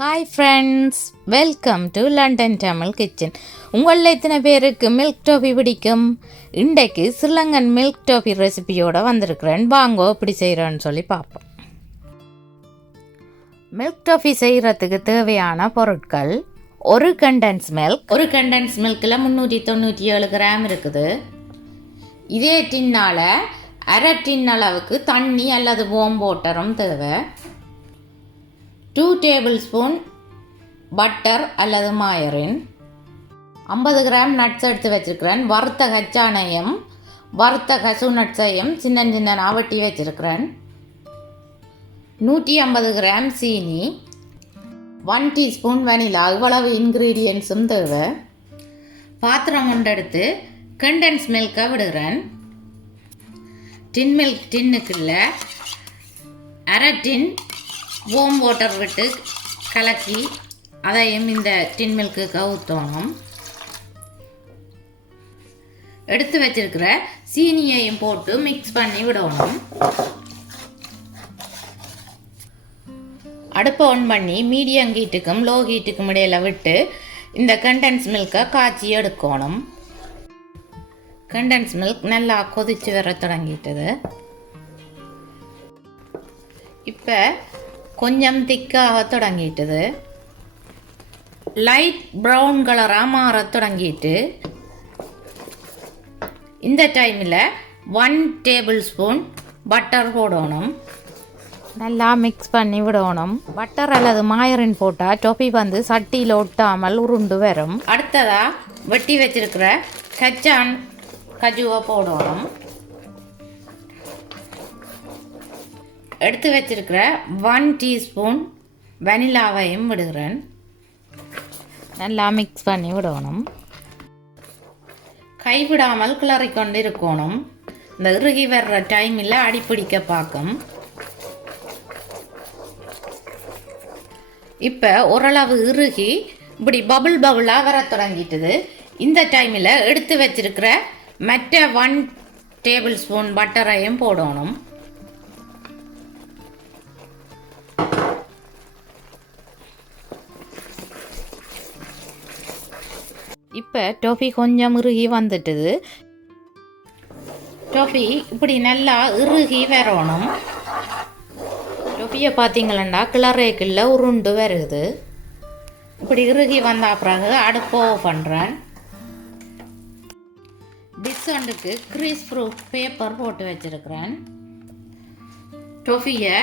Hi friends, welcome to London Tamil kitchen. உங்களில் இத்தனை பேருக்கு மில்க் டோஃபி பிடிக்கும்? இன்றைக்கு ஸ்ரீலங்கன் மில்க் டோஃபி ரெசிபியோடு வந்திருக்கிறேன். வாங்கோ எப்படி செய்கிறோன்னு சொல்லி பார்ப்போம். மில்க் டோஃபி செய்கிறதுக்கு தேவையான பொருட்கள்: ஒரு கண்டென்ஸ் மில்கில் 397 கிராம் இருக்குது. இதே டின்னால் அரை டின் அளவுக்கு தண்ணி அல்லது வார்ம் வாட்டரும் தேவை. 2 டேபிள் ஸ்பூன் பட்டர் அல்லது மாயரின், 50 கிராம் நட்ஸ் எடுத்து வச்சுருக்கிறேன். வறுத்த கச்சானையும் வறுத்த கசு நட்ஸையும் சின்ன சின்ன வெட்டி வச்சுருக்கிறேன். 150 கிராம் சீனி, 1 டீஸ்பூன் வெனிலா. இவ்வளவு இன்க்ரீடியன்ஸும் தேவை. பாத்திரம் ஒன்று எடுத்து கண்டென்ஸ் மில்கை விடுகிறேன். டின்னுக்குள்ள அரை டின் வார்ம் வாட்டர் விட்டு கலக்கி அதையும் இந்த டின் மில்க்குக்கு ஊற்றணும். எடுத்து வச்சிருக்கிற சீனியையும் போட்டு மிக்ஸ் பண்ணி விடணும். அடுப்பை ஆன் பண்ணி மீடியம் ஹீட்டுக்கும் லோ ஹீட்டுக்கும் இடையில் விட்டு இந்த கண்டென்ஸ் மில்கை காய்ச்சி எடுக்கணும். கண்டென்ஸ் மில்க் நல்லா கொதித்து வர தொடங்கிட்டது. இப்போ கொஞ்சம் திக்காக தொடங்கிட்டது. லைட் ப்ரௌன் கலராக மாற தொடங்கிட்டு இந்த டைமில் 1 டேபிள் ஸ்பூன் பட்டர் போடணும். நல்லா மிக்ஸ் பண்ணி விடணும். பட்டர் அல்லது மாயரின் போட்டால் டொஃபி சட்டியில் ஒட்டாமல் உருண்டு வரும். அடுத்ததாக வெட்டி வச்சிருக்கிற கஜுவை போடணும். எடுத்து வச்சிருக்கிற 1 டீஸ்பூன் வெனிலாவையும் விடுகிறேன். நல்லா மிக்ஸ் பண்ணி விடணும். கைவிடாமல் கிளறிக்கொண்டு இருக்கணும். இந்த இறுகி வர்ற டைமில் அடிப்பிடிக்க பார்க்கும். இப்போ ஓரளவு இறுகி இப்படி பபுளாக வர தொடங்கிட்டுது. இந்த டைமில் எடுத்து வச்சிருக்கிற மற்ற 1 டேபிள் ஸ்பூன் பட்டரையும் போடணும். இப்போ டொஃபி கொஞ்சம் இறுகி வந்துட்டுது. டொஃபி இப்படி நல்லா இறுகி வரணும். டொஃபியை பார்த்தீங்களா கிளறேக்கில் உருண்டு வருது. இப்படி இறுகி வந்த பிறகு அடுப்பை ஆஃப் பண்ணுறேன். டிஷ் ஒன்றுக்கு கிரீஸ் ப்ரூஃப் பேப்பர் போட்டு வச்சுருக்கிறேன். டொஃபியை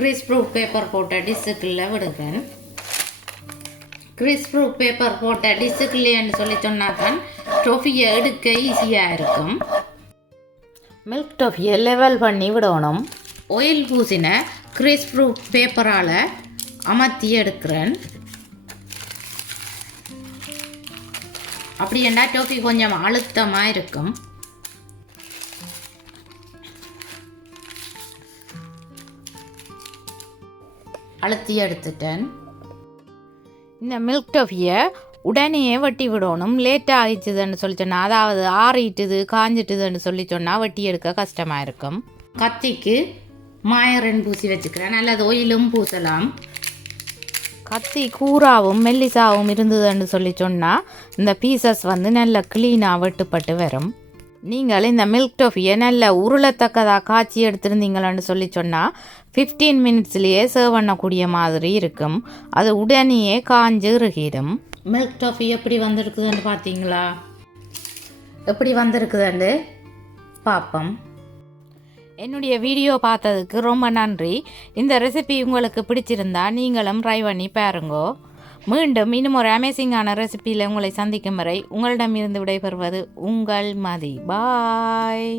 கிரீஸ் ப்ரூஃப் பேப்பர் போட்ட டிஷ்ஷுக்குள்ளே விடுகிறேன். கிரீஸ் ப்ரூஃப் பேப்பர் போட்ட டிஷ்ஷுக்குள்ளேன்னு சொல்லி சொன்னாதான் டொஃபியை எடுக்க ஈஸியாக இருக்கும். மில்க் டொஃபியை லெவல் பண்ணி விடணும். ஆயில் பூசின கிரீஸ் ப்ரூஃப் பேப்பரால் அமர்த்தி எடுக்கிறேன். அப்படி என்ன டொஃபி கொஞ்சம் அழுத்தமாக இருக்கும். அழுத்தி எடுத்துட்டேன். இந்த மில்க் டொஃபியை உடனே வெட்டி விடணும். லேட்டாக ஆகிடுச்சுதுன்னு சொல்லி சொன்னால், அதாவது ஆறிட்டுது காஞ்சிட்டுதுன்னு சொல்லி சொன்னால் வெட்டி எடுக்க கஷ்டமாக இருக்கும். கத்திக்கு மாயரின் பூசி வச்சுக்கிறேன். அல்லது ஒயிலும் பூசலாம். கத்தி கூராவும் மெல்லிசாவும் இருந்ததுன்னு சொல்லி சொன்னால் இந்த பீசஸ் நல்ல க்ளீனாக வெட்டுப்பட்டு வரும். நீங்கள் இந்த மில்க் டொஃபியை நல்ல உருளத்தக்கதாக காய்ச்சி எடுத்துருந்தீங்களான்னு சொல்லி சொன்னால் 15 மினிட்ஸ்லேயே சர்வ் பண்ணக்கூடிய மாதிரி இருக்கும். அது உடனேயே காஞ்சு இறுகிடும். மில்க் டொஃபி எப்படி வந்திருக்குதுன்னு பார்த்தீங்களா? எப்படி வந்திருக்குதுன்னு பார்ப்போம். என்னுடைய வீடியோ பார்த்ததுக்கு ரொம்ப நன்றி. இந்த ரெசிபி உங்களுக்கு பிடிச்சிருந்தா நீங்களும் ட்ரை பண்ணி பாருங்கோ. மீண்டும் இன்னும் ஒரு அமேசிங்கான ரெசிபியில் உங்களை சந்திக்கும் வரை உங்களிடமிருந்து விடைபெறுவது உங்கள் மதி. பாய்.